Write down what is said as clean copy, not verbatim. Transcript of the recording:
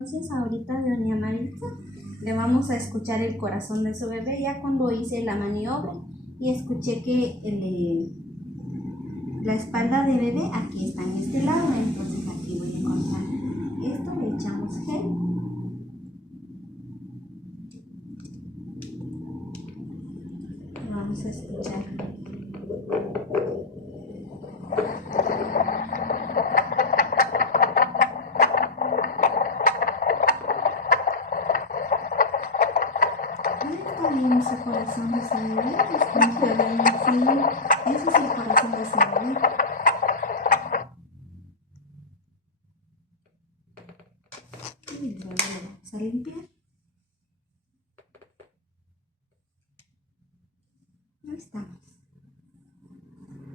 Entonces ahorita doña Maritza le vamos a escuchar el corazón de su bebé ya cuando hice la maniobra y escuché que la espalda de bebé aquí está en este lado, entonces aquí voy a cortar esto, le echamos gel. Vamos a escuchar. Está bien ese corazón de su bebé, escucha bien, sí, ese es el corazón de su bebé. Y luego lo vamos a limpiar.